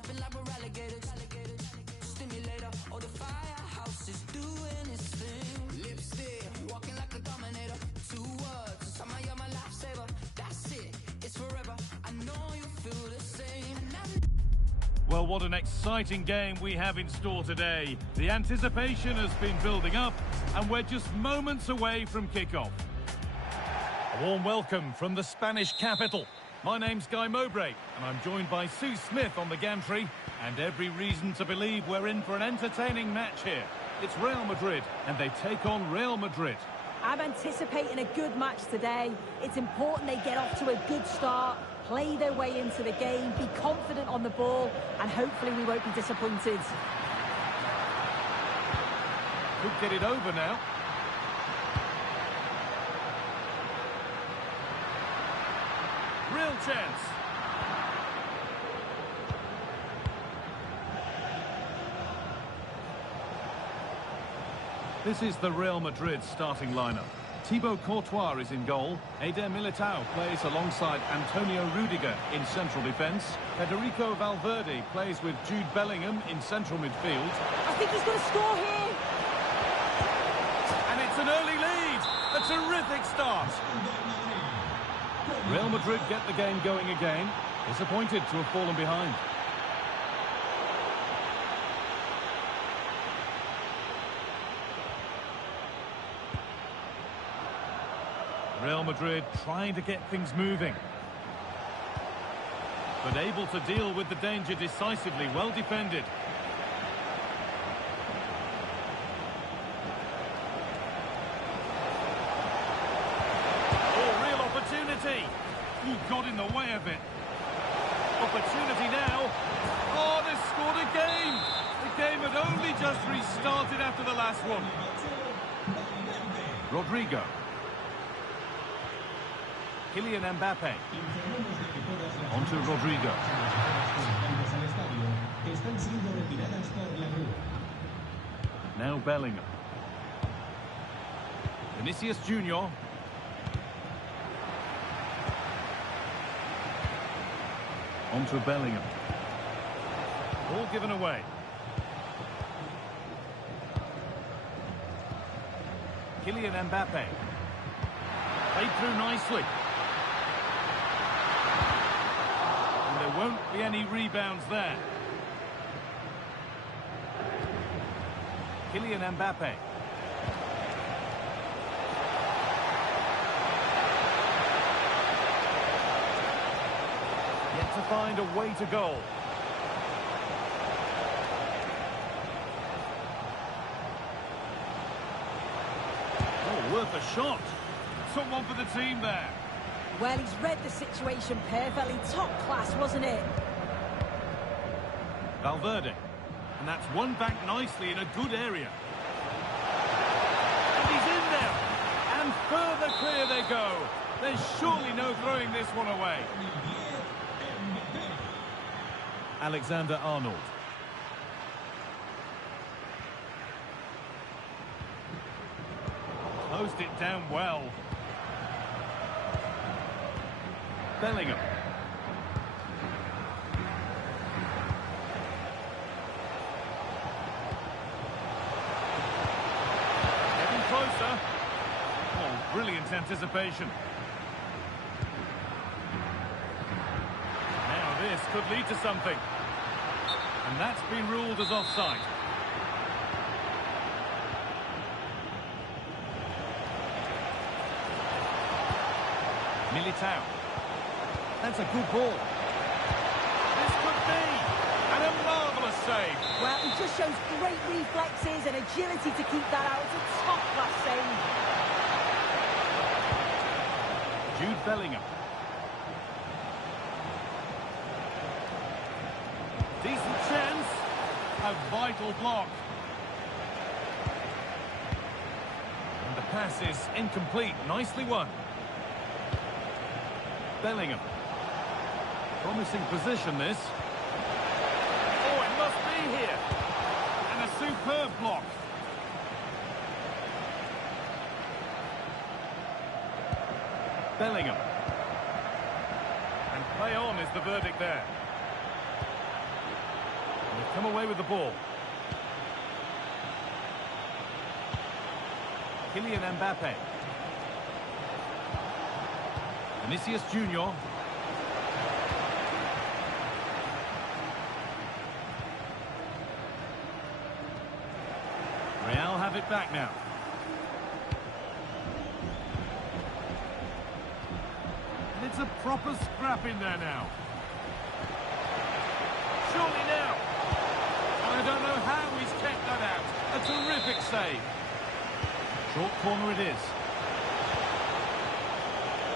nothing like we're alligators. Stimulator, oh, the firehouse is doing its thing. Lipstick, walking like a dominator. 2 words, somehow you're my lifesaver. That's it, it's forever. I know you feel the same. Well, what an exciting game we have in store today. The anticipation has been building up, and we're just moments away from kickoff. A warm welcome from the Spanish capital. My name's Guy Mowbray, and I'm joined by Sue Smith on the gantry, and every reason to believe we're in for an entertaining match here. It's Real Madrid, and they take on Real Madrid. I'm anticipating a good match today. It's important they get off to a good start, play their way into the game, be confident on the ball, and hopefully we won't be disappointed. Could get it over now. Real chance. This is the Real Madrid starting lineup. Thibaut Courtois is in goal. Eder Militao plays alongside Antonio Rudiger in central defence. Federico Valverde plays with Jude Bellingham in central midfield. I think he's going to score here. And it's an early lead. A terrific start. Real Madrid get the game going again. Disappointed to have fallen behind. Real Madrid trying to get things moving, but able to deal with the danger decisively. Well defended. Oh, real opportunity. He got in the way of it. Opportunity now. Oh, they've scored again. The game had only just restarted after the last one. Rodrigo. Kylian Mbappe. On to Rodrigo. Now Bellingham. Vinicius Junior. On to Bellingham. All given away. Kylian Mbappe. Played through nicely. There won't be any rebounds there. Kylian Mbappe. Yet to find a way to goal. Oh, worth a shot. Took one for the team there. Well, he's read the situation perfectly. Top class, wasn't it? Valverde. And that's won back nicely in a good area. And he's in there. And further clear they go. There's surely no throwing this one away. Alexander-Arnold. Closed it down well. Bellingham. Getting closer. Oh, brilliant anticipation. Now this could lead to something. And that's been ruled as offside. Militao. That's a good ball. This could be. And a marvellous save. Well, he just shows great reflexes and agility to keep that out. It's a top-class save. Jude Bellingham. Decent chance. A vital block. And the pass is incomplete. Nicely won. Bellingham. Promising position, this. Oh, it must be here. And a superb block. Bellingham. And play on is the verdict there. come away with the ball. Kylian Mbappe. Vinicius Junior. Real have it back now. And it's a proper scrap in there now. Surely now. I don't know how he's kept that out. A terrific save. Short corner it is.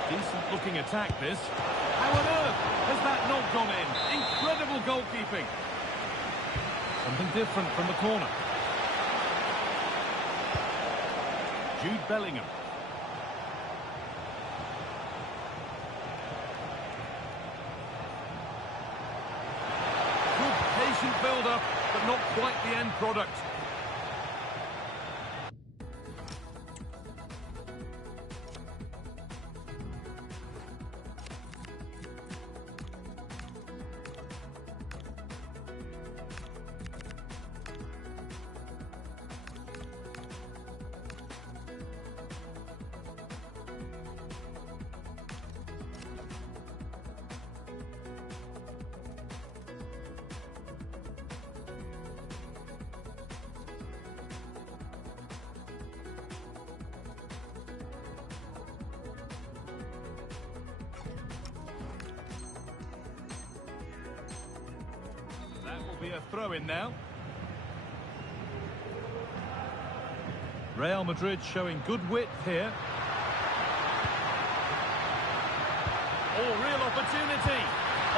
Decent looking attack this. How on earth has that not gone in? Incredible goalkeeping. Something different from the corner. Jude Bellingham. Good patient build-up, but not quite the end product. Be a throw in now. Real Madrid showing good width here. Oh, real opportunity.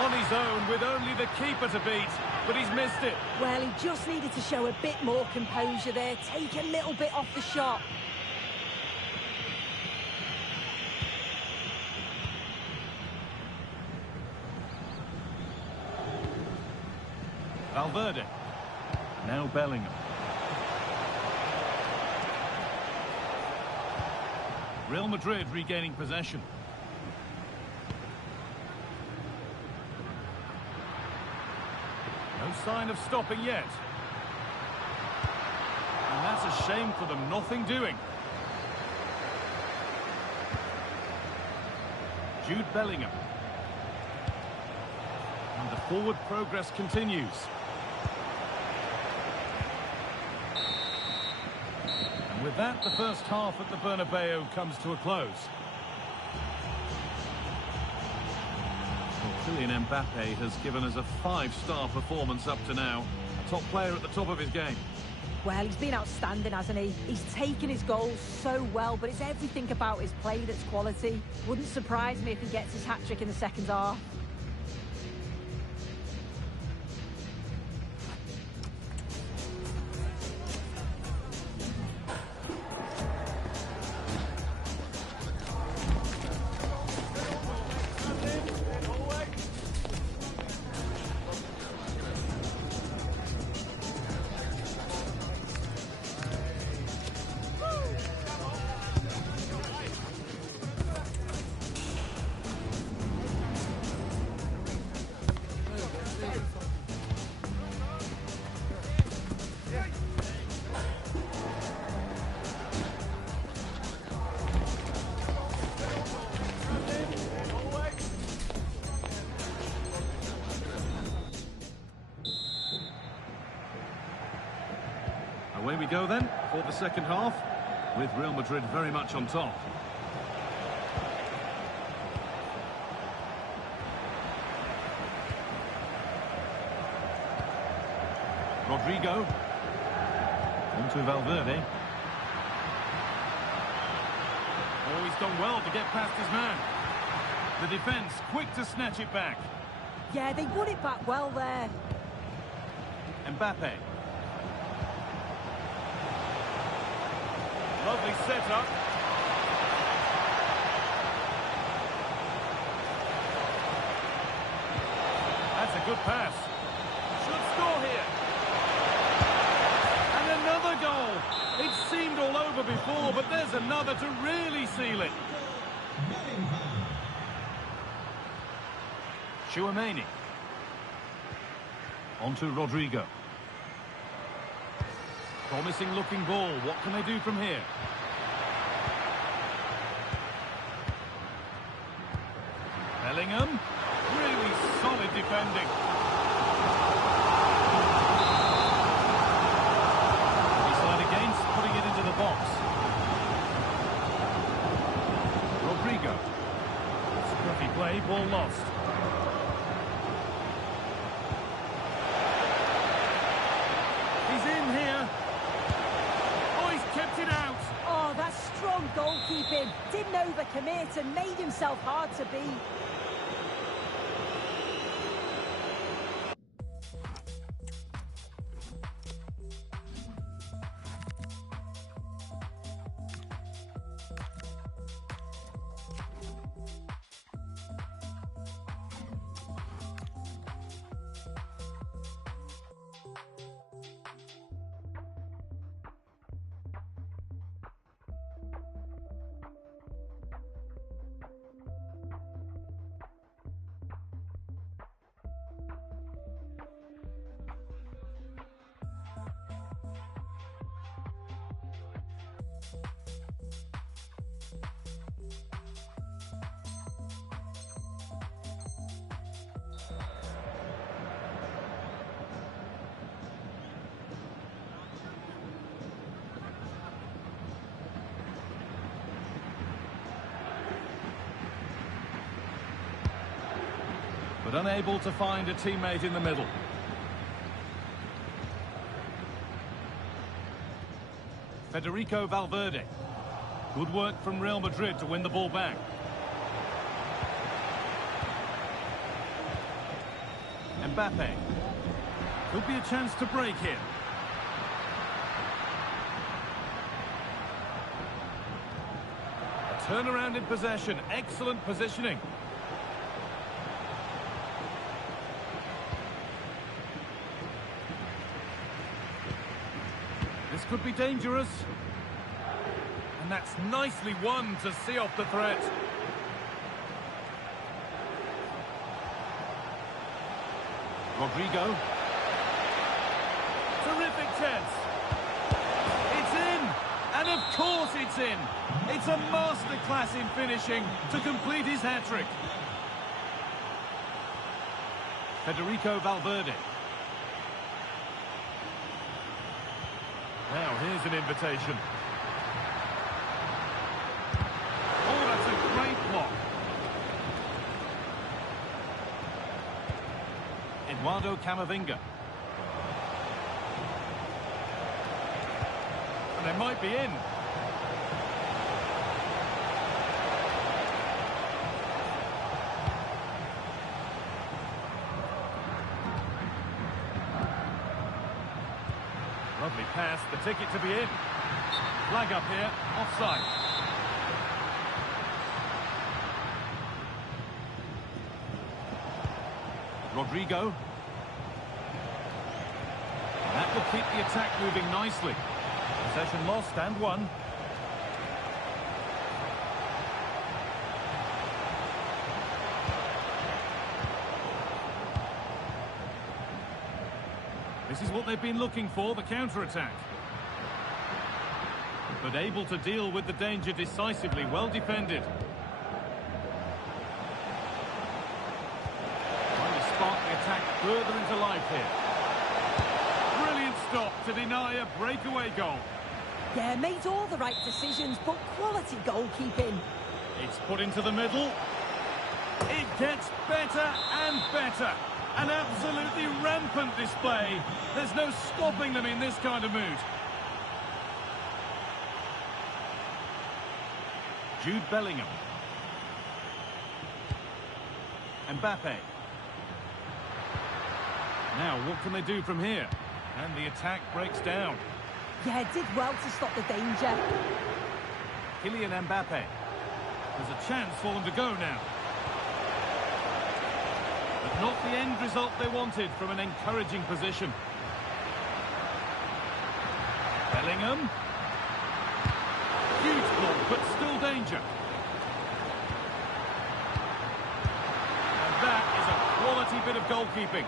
On his own with only the keeper to beat, but he's missed it. Well, he just needed to show a bit more composure there, take a little bit off the shot. Valverde. Now Bellingham. Real Madrid regaining possession. No sign of stopping yet. And that's a shame for them, nothing doing. Jude Bellingham. And the forward progress continues. With that, the first half at the Bernabeu comes to a close. Well, Kylian Mbappe has given us a 5-star performance up to now. A top player at the top of his game. Well, he's been outstanding, hasn't he? He's taken his goals so well, but it's everything about his play that's quality. Wouldn't surprise me if he gets his hat-trick in the second half. Away we go then for the second half, with Real Madrid very much on top. Rodrigo. On to Valverde. Oh, he's done well to get past his man. The defence quick to snatch it back. Yeah, they won it back well there. Mbappe. Lovely setup. That's a good pass. Should score here. And another goal. It seemed all over before, but there's another to really seal it. Tchouaméni. On to Rodrigo. Promising looking ball. What can they do from here? Bellingham. Really solid defending. Decide against putting it into the box. Rodrigo. Scruffy play, ball lost. He's in here. Oh, he's kept it out. Oh, that's strong goalkeeping. Didn't overcommit and made himself hard to beat. But unable to find a teammate in the middle. Federico Valverde. Good work from Real Madrid to win the ball back. Mbappe. Could be a chance to break here. A turnaround in possession. Excellent positioning. This could be dangerous. And that's nicely won to see off the threat. Rodrigo. Terrific chance. It's in. And of course it's in. It's a masterclass in finishing to complete his hat-trick. Federico Valverde. Now, here's an invitation. Oh, that's a great block. Eduardo Camavinga. And they might be in. Lovely pass, the ticket to be in. Flag up here, offside. Rodrigo. That will keep the attack moving nicely. Possession lost and won. This is what they've been looking for, the counter-attack. But able to deal with the danger decisively, well defended. Trying to spark the attack further into life here. Brilliant stop to deny a breakaway goal. Yeah, made all the right decisions, but quality goalkeeping. It's put into the middle. It gets better and better. An absolutely rampant display. There's no stopping them in this kind of mood. Jude Bellingham. Mbappe. Now, what can they do from here? And the attack breaks down. Yeah, did well to stop the danger. Kylian Mbappe. There's a chance for them to go now. But not the end result they wanted from an encouraging position. Bellingham. Huge block, but still danger. And that is a quality bit of goalkeeping.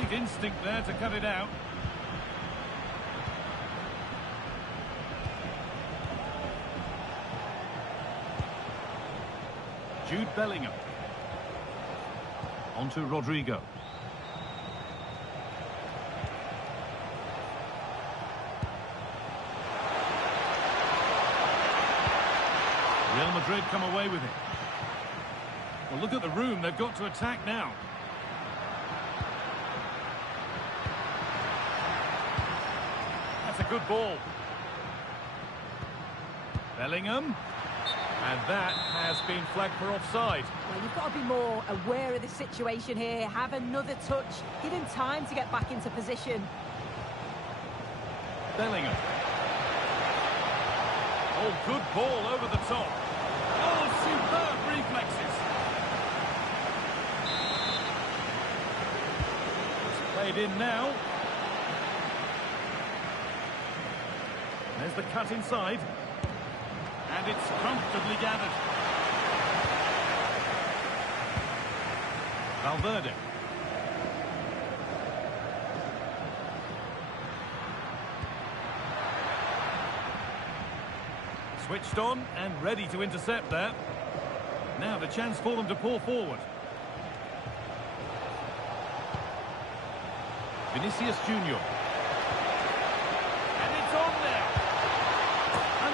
Great instinct there to cut it out. Jude Bellingham. On to Rodrigo. Real Madrid come away with it. Well, look at the room. They've got to attack now. That's a good ball. Bellingham. And that has been flagged for offside. Well, you've got to be more aware of the situation here. Have another touch. Give him time to get back into position. Bellingham. Oh, good ball over the top. Oh, superb reflexes. It's played in now. There's the cut inside. And it's comfortably gathered. Valverde. Switched on and ready to intercept there. Now the chance for them to pour forward. Vinicius Junior. And it's on there.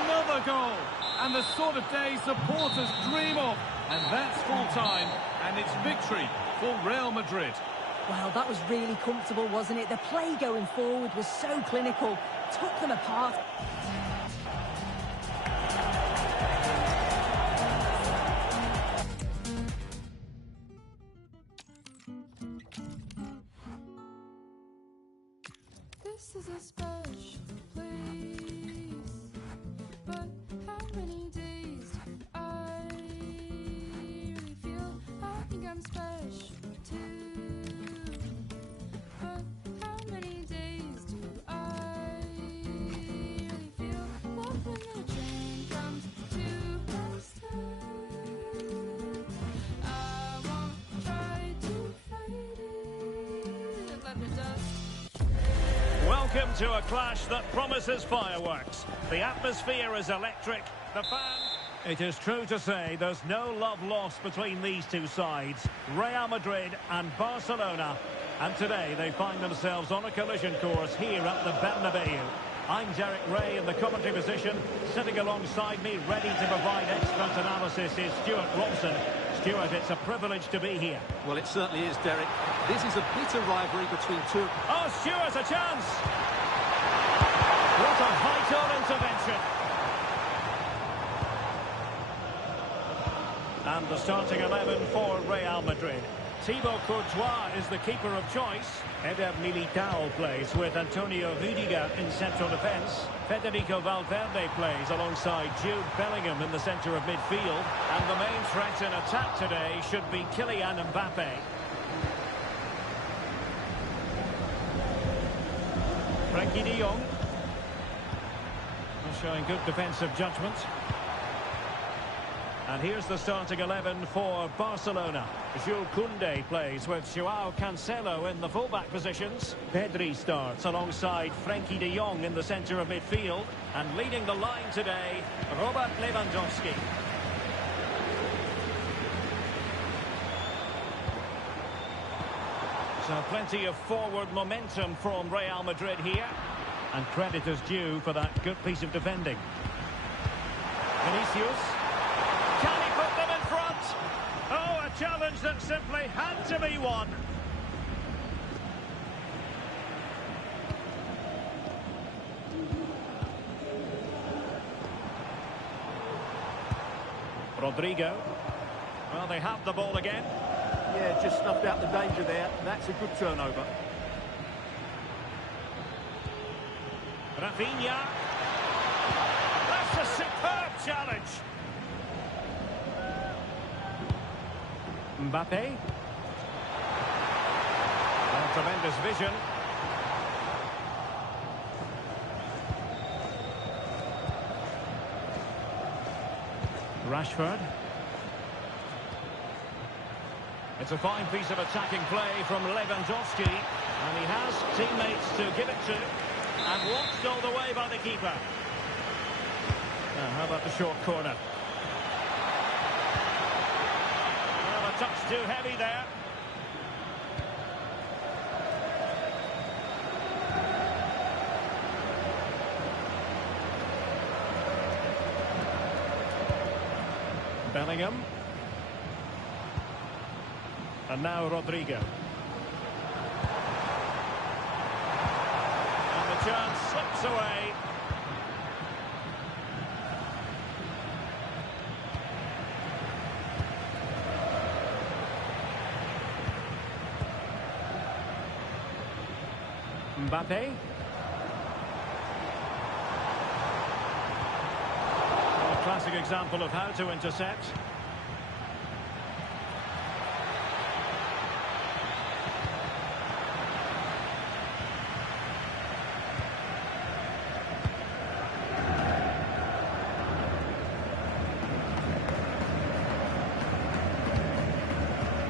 Another goal. And the sort of day supporters dream of. And that's full time. And it's victory for Real Madrid. Well, that was really comfortable, wasn't it? The play going forward was so clinical. Took them apart. This is a special place, but how many days do I really feel? I think I'm special too, but how many days do I really feel? What when the train comes to my stop? I won't try to fight it, let the dust. Welcome to a clash that promises fireworks. The atmosphere is electric. The fans... It is true to say there's no love lost between these two sides, Real Madrid and Barcelona. And today they find themselves on a collision course here at the Bernabeu. I'm Derek Ray in the commentary position. Sitting alongside me, ready to provide expert analysis, is Stuart Robson. Stuart, it's a privilege to be here. Well, it certainly is, Derek. This is a bitter rivalry between two... Oh, Stuart, a chance! What a vital intervention. And the starting 11 for Real Madrid. Thibaut Courtois is the keeper of choice. Eder Militao plays with Antonio Rüdiger in central defence. Federico Valverde plays alongside Jude Bellingham in the centre of midfield. And the main threat in attack today should be Kylian Mbappe. Frenkie de Jong. Showing good defensive judgment. And here's the starting 11 for Barcelona. Jules Koundé plays with Joao Cancelo in the fullback positions. Pedri starts alongside Frenkie de Jong in the centre of midfield. And leading the line today, Robert Lewandowski. So plenty of forward momentum from Real Madrid here. And credit is due for that good piece of defending. Vinicius. Can he put them in front? Oh, a challenge that simply had to be won. Rodrigo. Well, they have the ball again. Yeah, just snuffed out the danger there. That's a good turnover. Rafinha. That's a superb challenge. Mbappe. Well, tremendous vision. Rashford. It's a fine piece of attacking play from Lewandowski, and he has teammates to give it to, and watched all the way by the keeper. Now, how about the short corner? Well, a touch too heavy there. Bellingham. And now Rodrigo. And the chance slips away. Mbappe. A classic example of how to intercept.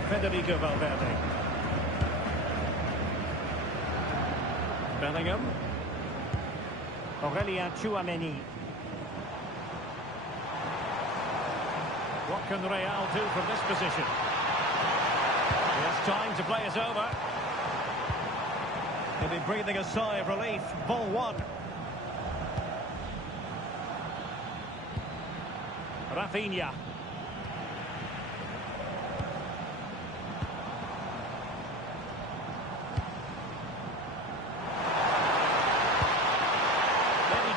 Federico Valverde. Bellingham. Aurelien Tchouameni. What can Real do from this position? He has time to play it over. He'll be breathing a sigh of relief. Ball one. Rafinha.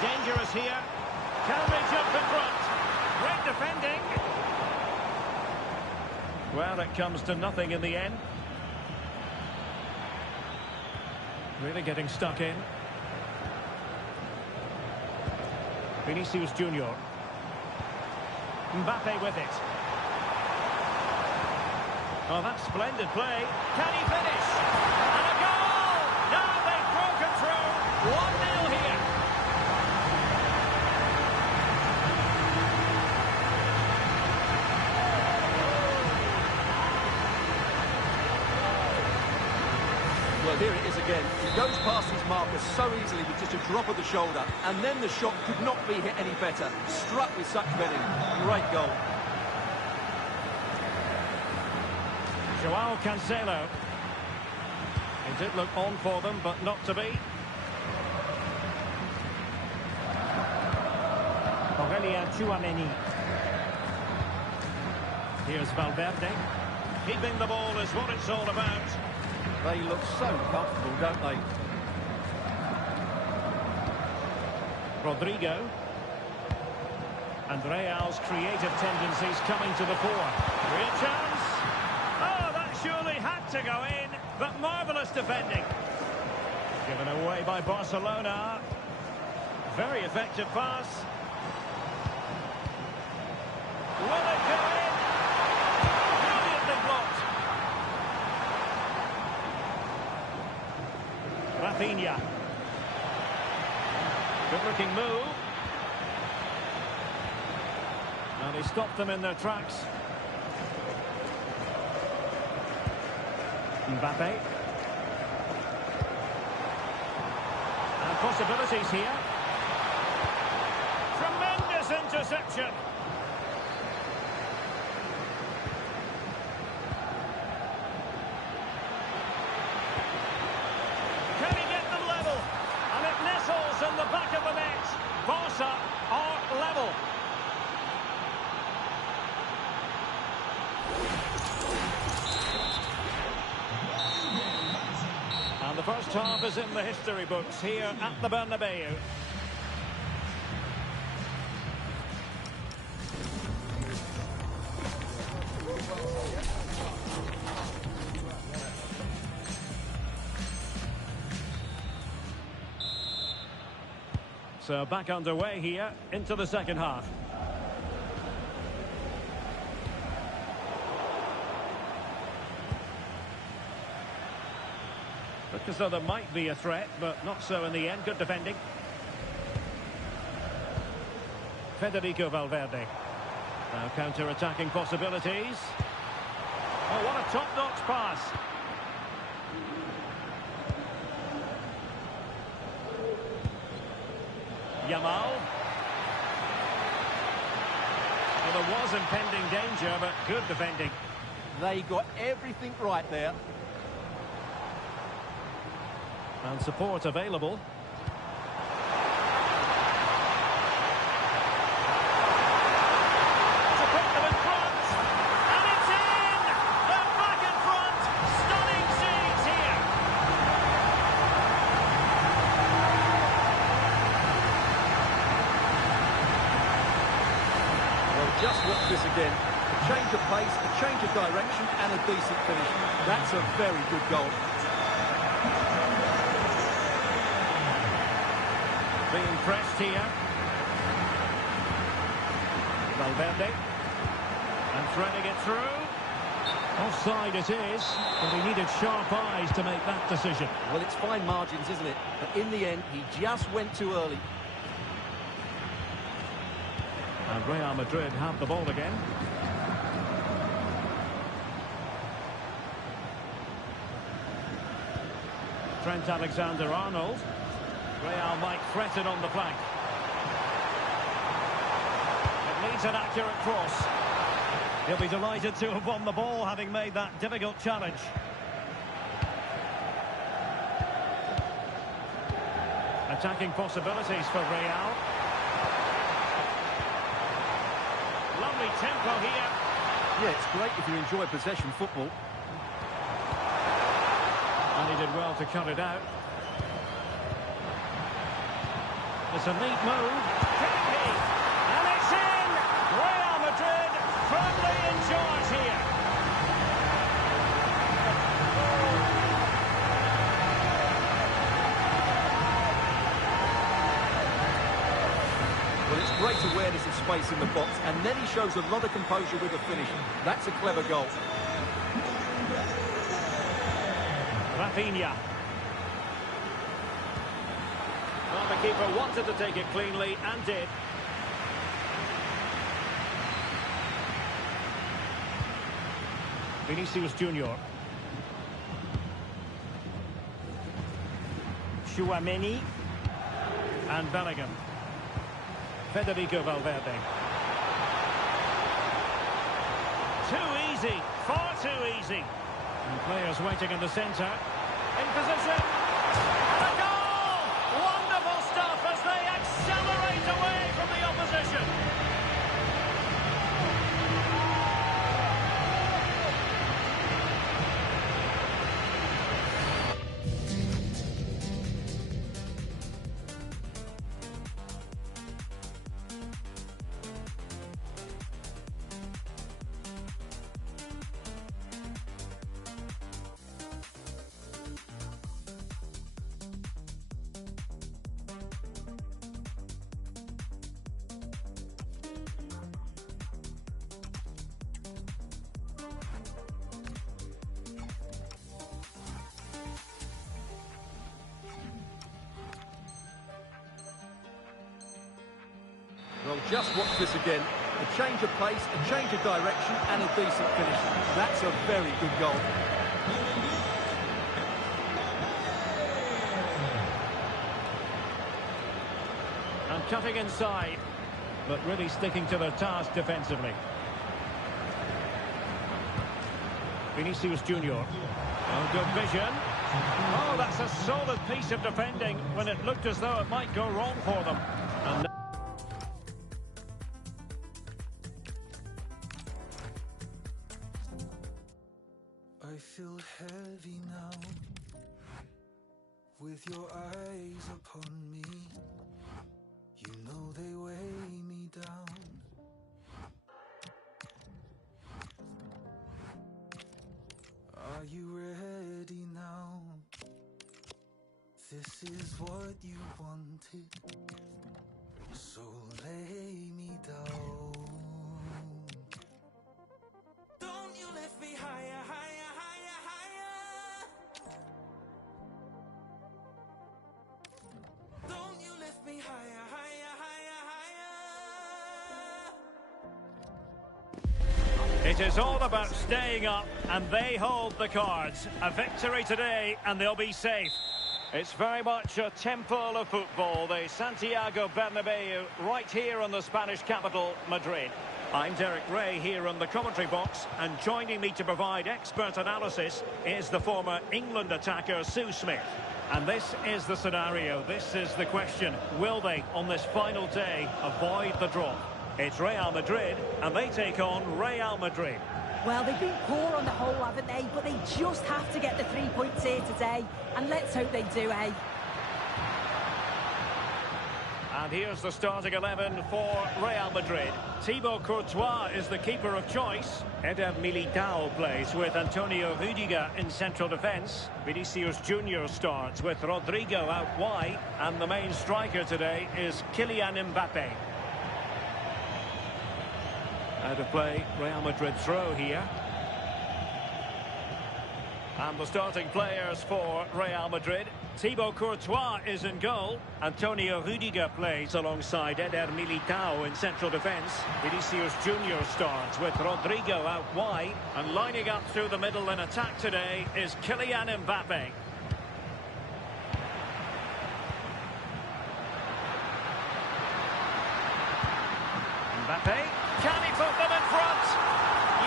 Dangerous here. Can they jump in front? Great defending. Well, it comes to nothing in the end. Really getting stuck in. Vinicius Junior. Mbappe with it. Oh, that's splendid play. Can he finish? And a goal! Now they've broken through. 1-0 here. Well, here it is again. He goes past his marker so easily with just a drop of the shoulder, and then the shot could not be hit any better. Struck with such venom. Great goal. Joao Cancelo. It did look on for them, but not to be. Aurelien Tchouameni. Here's Valverde. Keeping the ball is what it's all about. They look so comfortable, don't they? Rodrigo. And Real's creative tendencies coming to the fore. Real chance. Oh, that surely had to go in, but marvellous defending. Given away by Barcelona. Very effective pass. Will it go in? Brilliantly blocked. Rafinha. Good looking move. And he stopped them in their tracks. Mbappe. And possibilities here. Tremendous interception. Can he get them level? And it nestles in the back of the net. Barca are level. And the first half is in the history books here at the Bernabeu. So back underway here into the second half. Looked as though there might be a threat, but not so in the end. Good defending. Federico Valverde. Now counter-attacking possibilities. Oh, what a top-notch pass. Yamal. Well, there was impending danger, but good defending. They got everything right there. And support available. To put them in front. And it's in! They're back in front. Stunning scenes here. Well, just watch this again. A change of pace, a change of direction, and a decent finish. That's a very good goal. Being pressed here. Valverde. And threading it through. Offside it is, but he needed sharp eyes to make that decision. Well, it's fine margins, isn't it? But in the end, he just went too early. And Real Madrid have the ball again. Trent Alexander-Arnold. Real might threaten on the flank. It needs an accurate cross. He'll be delighted to have won the ball, having made that difficult challenge. Attacking possibilities for Real. Lovely tempo here. Yeah, it's great if you enjoy possession football. And he did well to cut it out. It's a neat move. Kiki! And it's in! Real Madrid firmly in charge here. Well, it's great awareness of space in the box, and then he shows a lot of composure with the finish. That's a clever goal. Rafinha. Well, the keeper wanted to take it cleanly and did. Vinicius Junior. Chouameni. And Bellingham. Federico Valverde. Too easy. Far too easy. And players waiting in the centre. In position. And a goal! Wonderful stuff as they accelerate away from the opposition. Well, just watch this again. A change of pace, a change of direction, and a decent finish. That's a very good goal. And cutting inside, but really sticking to their task defensively. Vinicius Junior. Oh, good vision. Oh, that's a solid piece of defending when it looked as though it might go wrong for them. And I feel heavy now, with your eyes upon me. You know they weigh me down. Are you ready now? This is what you wanted, so lay me down. Don't you lift me higher, higher, higher, higher. Don't you lift me higher, higher, higher, higher. It is all about staying up, and they hold the cards. A victory today, and they'll be safe. It's very much a temple of football, the Santiago Bernabeu, right here in the Spanish capital, Madrid. I'm Derek Ray here in the commentary box, and joining me to provide expert analysis is the former England attacker Sue Smith. And this is the scenario, this is the question. Will they, on this final day, avoid the drop? It's Real Madrid, and they take on Real Madrid. Well, they've been poor on the whole, haven't they? But they just have to get the 3 points here today. And let's hope they do, eh? And here's the starting 11 for Real Madrid. Thibaut Courtois is the keeper of choice. Eder Militao plays with Antonio Rüdiger in central defence. Vinicius Junior starts with Rodrigo out wide. And the main striker today is Kylian Mbappe. Out of play, Real Madrid throw here. And the starting players for Real Madrid. Thibaut Courtois is in goal. Antonio Rüdiger plays alongside Eder Militao in central defence. Vinicius Junior starts with Rodrigo out wide. And lining up through the middle in attack today is Kylian Mbappe. Mbappe, can he put them in front?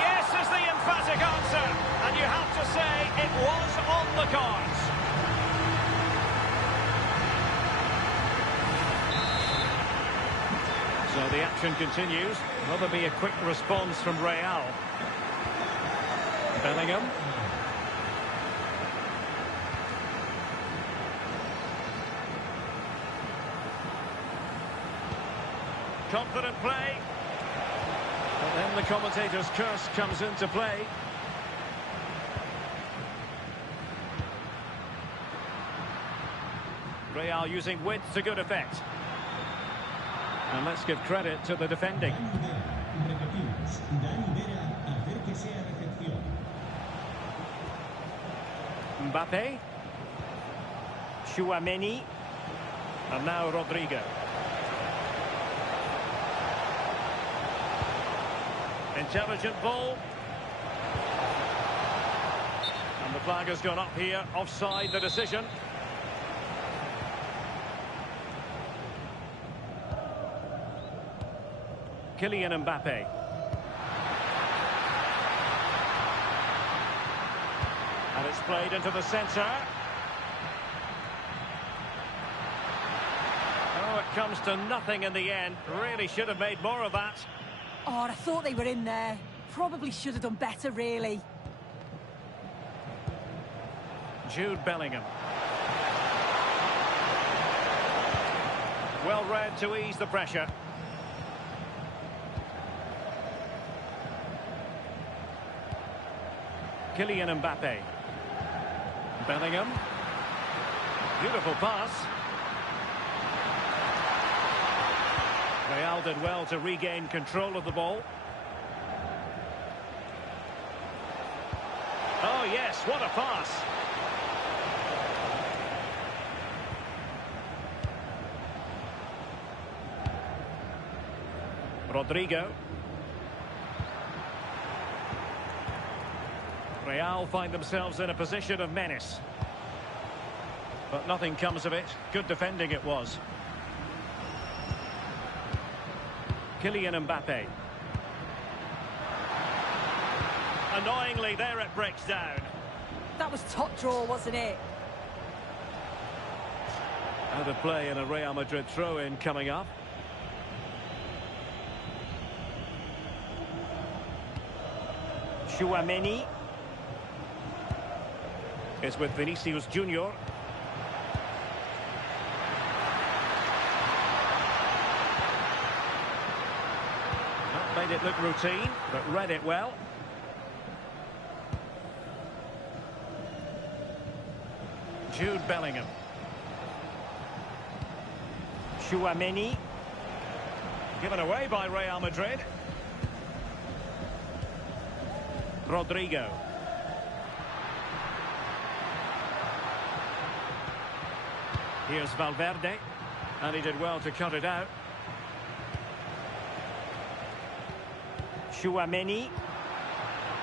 Yes is the emphatic answer, and you have to say it was on the cards. So the action continues. Will there be a quick response from Real? Bellingham. Confident play. But then the commentator's curse comes into play. Real using width to good effect. And let's give credit to the defending. Mbappe. Tchouaméni. And now Rodrigo. Intelligent ball. And the flag has gone up here. Offside the decision. Kylian Mbappe. And it's played into the centre. Oh, it comes to nothing in the end. Really should have made more of that. Oh, I thought they were in there. Probably should have done better, really. Jude Bellingham. Well read to ease the pressure. Kylian Mbappe. Bellingham. Beautiful pass. Real did well to regain control of the ball. Oh yes, what a pass. Rodrigo. Real find themselves in a position of menace. But nothing comes of it. Good defending it was. Kylian Mbappe. Annoyingly, there it breaks down. That was top draw, wasn't it? Out of play and a Real Madrid throw-in coming up. Tchouaméni is with Vinicius Junior. Made it look routine, but read it well. Jude Bellingham. Tchouaméni. Given away by Real Madrid. Rodrigo. Here's Valverde. And he did well to cut it out. Tchouaméni.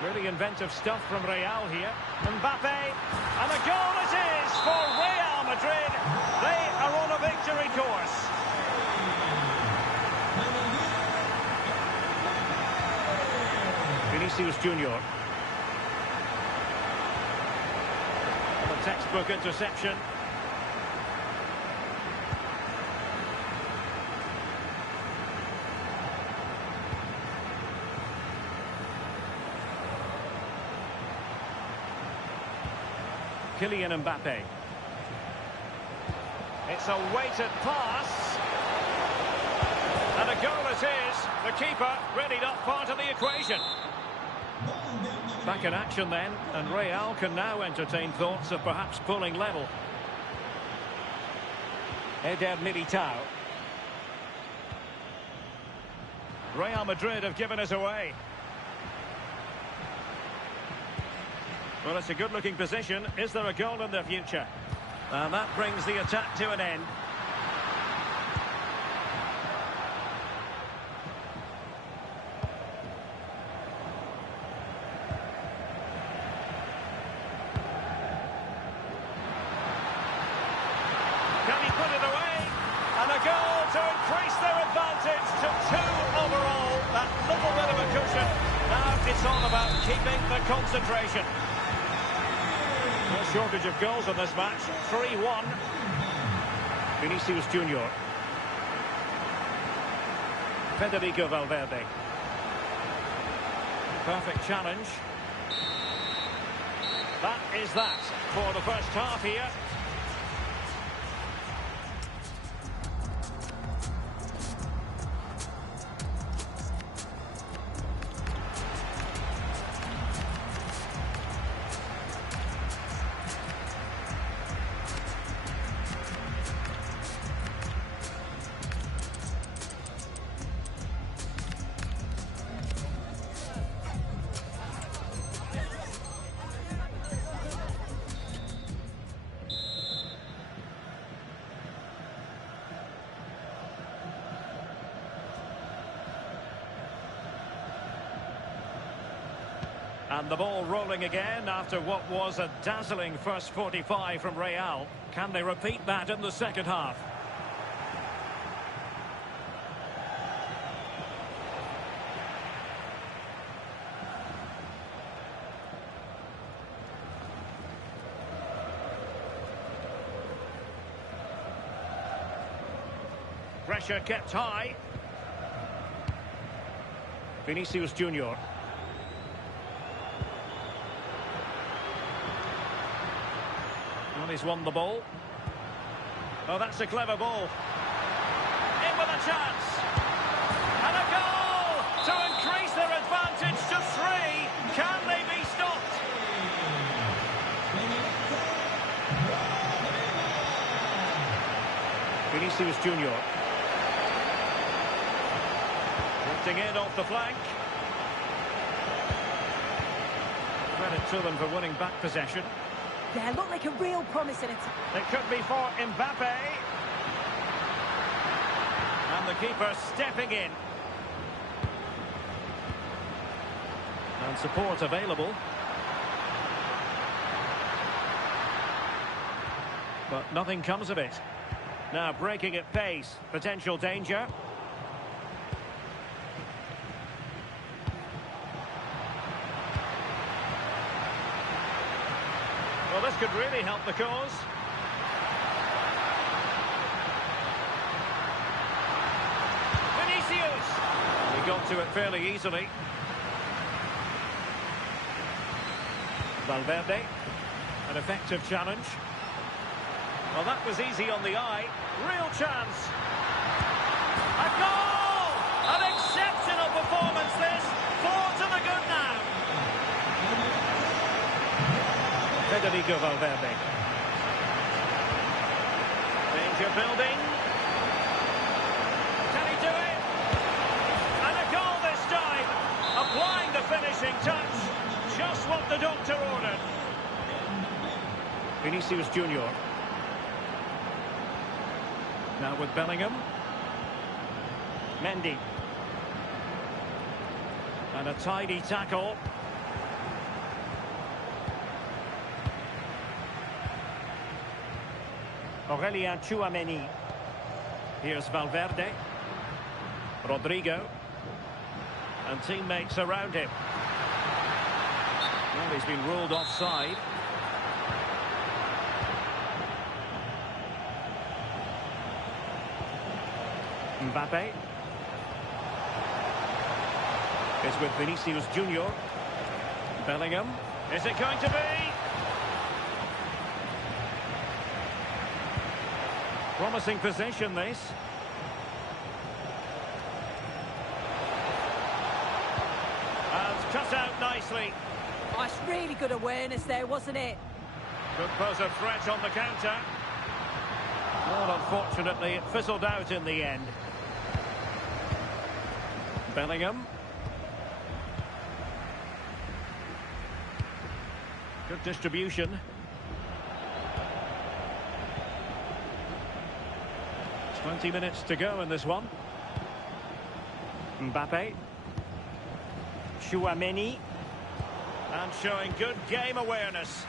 Really inventive stuff from Real here. Mbappe, and a goal it is for Real Madrid. They are on a victory course. Vinicius Junior. A textbook interception. Kylian Mbappe. It's a weighted pass. And a goal it is. The keeper readied up part of the equation. Back in action then, and Real can now entertain thoughts of perhaps pulling level. Eder Militao. Real Madrid have given us away. Well, it's a good-looking position. Is there a goal in the future? And that brings the attack to an end. Can he put it away? And a goal to increase their advantage to 2 overall. That little bit of a cushion. Now it's all about keeping the concentration. No shortage of goals in this match. 3-1. Vinicius Junior. Federico Valverde. Perfect challenge. That is that for the first half here. And the ball rolling again after what was a dazzling first 45 from Real. Can they repeat that in the second half? Pressure kept high. Vinicius Junior. Well, he's won the ball. Oh, that's a clever ball. In with a chance. And a goal to increase their advantage to 3. Can they be stopped? Vinicius Junior. Drifting in off the flank. Credit to them for winning back possession. Yeah, look like a real promising attack. It could be for Mbappe. And the keeper stepping in. And support available. But nothing comes of it. Now breaking at pace. Potential danger. Well, this could really help the cause. Vinicius! He got to it fairly easily. Valverde. An effective challenge. Well, that was easy on the eye. Real chance. A goal! An exceptional performance this. 4 to the good now. Federico Valverde. Danger building. Can he do it? And a goal this time. Applying the finishing touch. Just what the doctor ordered. Vinicius Junior. Now with Bellingham. Mendy. And a tidy tackle. Aurelien Tchouameni. Here's Valverde. Rodrigo. And teammates around him. Well, he's been ruled offside. Mbappe. It's with Vinicius Junior. Bellingham. Is it going to be? Promising possession, this. And cut out nicely. Oh, it's really good awareness there, wasn't it? Could pose a threat on the counter. Well, unfortunately, it fizzled out in the end. Bellingham. Good distribution. It's 20 minutes to go in this one. Mbappe. Tchouameni. And showing good game awareness.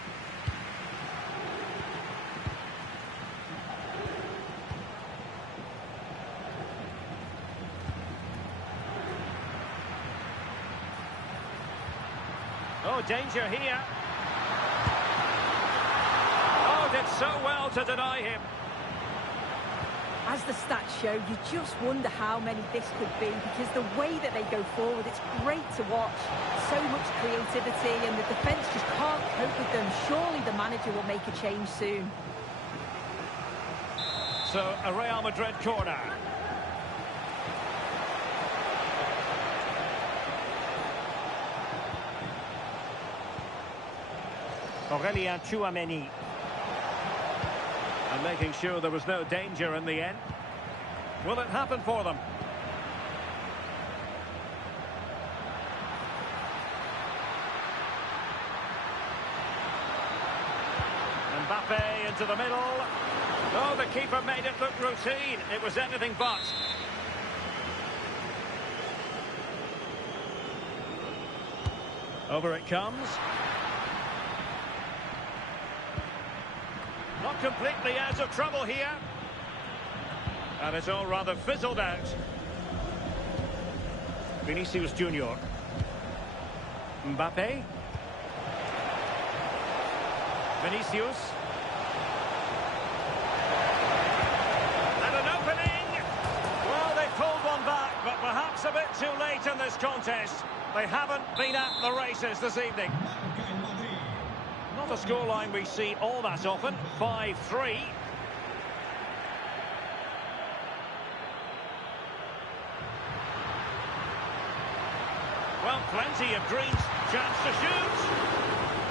Oh, danger here. Oh, did so well to deny him. As the stats show, you just wonder how many this could be, because the way that they go forward, it's great to watch. So much creativity, and the defence just can't cope with them. Surely the manager will make a change soon. So, a Real Madrid corner. Aurelien Tchouameni. And making sure there was no danger in the end. Will it happen for them? Mbappe into the middle. Oh, the keeper made it look routine. It was anything but. Over it comes. Not completely out of trouble here. And it's all rather fizzled out. Vinicius Junior. Mbappe. Vinicius. And an opening. Well, they pulled one back, but perhaps a bit too late in this contest. They haven't been at the races this evening. Not a scoreline we see all that often. 5-3. Well, plenty of green chance to shoot.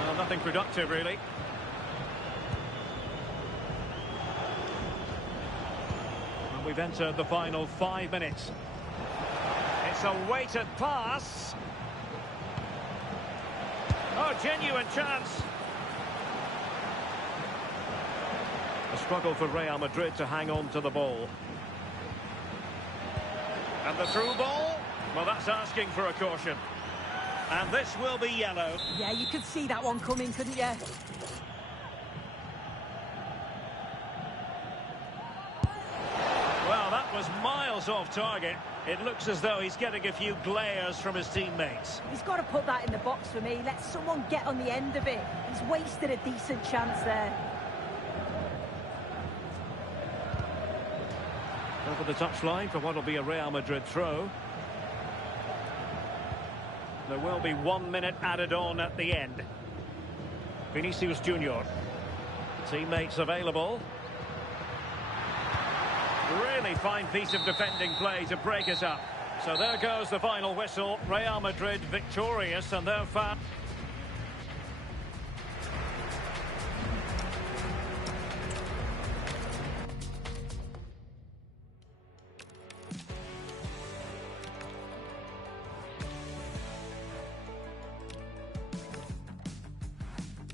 Well, nothing productive, really. And we've entered the final 5 minutes. It's a weighted pass. Oh, genuine chance. A struggle for Real Madrid to hang on to the ball. And the through ball. Well, that's asking for a caution. And this will be yellow. Yeah, you could see that one coming, couldn't you? Well, that was miles off target. It looks as though he's getting a few glares from his teammates. He's got to put that in the box for me. Let someone get on the end of it. He's wasted a decent chance there. Over the touchline for what will be a Real Madrid throw. There will be 1 minute added on at the end. Vinicius Junior. Teammates available. Really fine piece of defending play to break us up. So there goes the final whistle. Real Madrid victorious, and they're fast.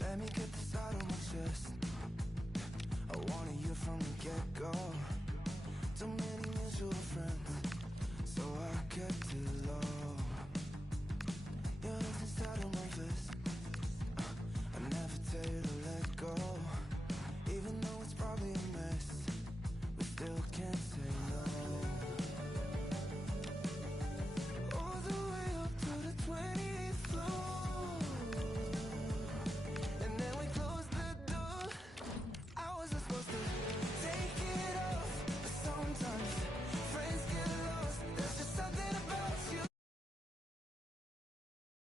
Let me get this out of my chest. I wanna hear from the get-go. Too many mutual friends, so I kept it low. You're inside of my vest. I never tell you to let go.